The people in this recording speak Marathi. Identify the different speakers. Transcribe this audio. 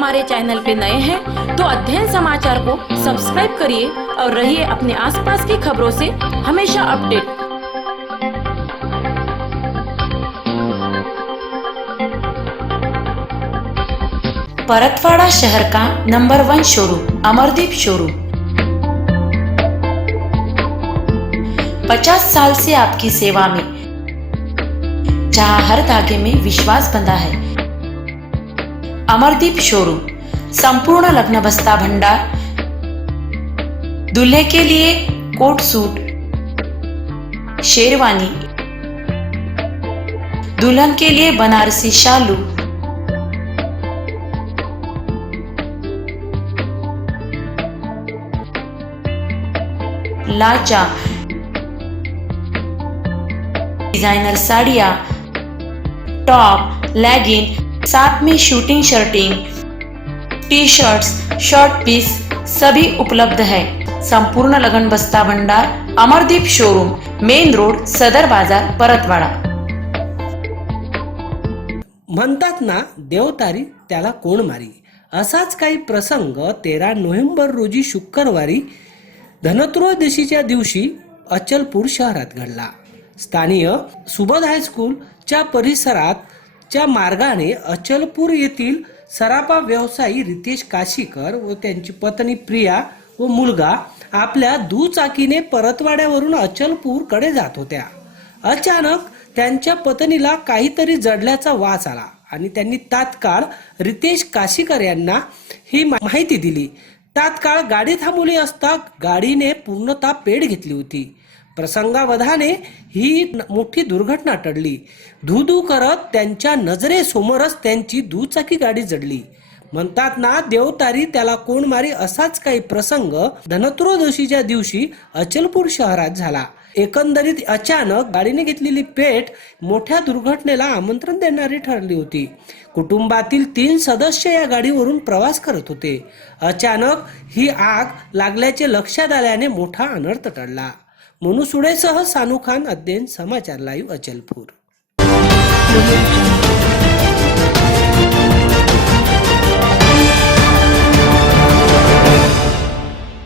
Speaker 1: हमारे चैनल पे नए हैं तो अध्ययन समाचार को सब्सक्राइब करिए और रहिए अपने आसपास की खबरों से हमेशा अपडेट। परतवाड़ा शहर का number one showroom, Amardeep showroom. पचास साल से आपकी सेवा में, जहाँ हर धागे में विश्वास बंधा है। अमरदीप शोरूम संपूर्ण लग्न बस्ता भंडार, दूल्हे के लिए कोट सूट, शेरवानी, दुल्हन के लिए बनारसी शालू, लाचा, डिज़ाइनर साड़ियाँ, टॉप, लेगिंग साथ में shooting shirting T shirts short piece सभी उपलब्ध है। संपूर्ण लगन बस्ता भंडार अमरदीप शोरूम मेन रोड सदर बाजार परतवाड़ा।
Speaker 2: म्हणतात ना देवतारी त्याला कोण मारी? असाच काही प्रसंग तेरा नोव्हेंबर रोजी शुक्रवारी धनत्रयोदशीच्या दिवशी अचलपूर शहरात घडला. स्थानीय सुबोध हायस्कूलच्या परिसरात च्या मार्गाने अचलपूर येथील सराफा व्यवसायी रितेश काशीकर व त्यांची पत्नी प्रिया व मुलगा आपल्या दुचाकीने परतवाड्यावरून अचलपूरकडे जात होत्या. अचानक त्यांच्या पत्नीला काहीतरी जडल्याचा वास आला आणि त्यांनी तात्काळ रितेश काशीकर यांना ही माहिती दिली. तात्काळ गाडी थांबवली असता गाडीने पूर्णतः पेट घेतली होती. प्रसंगावधाने ही मोठी दुर्घटना टळली. धू करत त्यांच्या नजरेसमोरच त्यांची दुचाकी गाडी जडली. म्हणतात ना देवतारी त्याला कोण मारी असाच काही प्रसंग धनत्रयोदशीच्या दिवशी अचलपूर शहरात झाला. एकंदरीत अचानक गाडीने घेतलेली पेट मोठ्या दुर्घटनेला आमंत्रण देणारी ठरली होती. कुटुंबातील तीन सदस्य या गाडीवरून प्रवास करत होते. अचानक ही आग लागल्याचे लक्षात आल्याने मोठा अनर्थ टळला. मनुसुडेसह सानू खान अध्ययन समाचार लाईव्ह अचलपूर.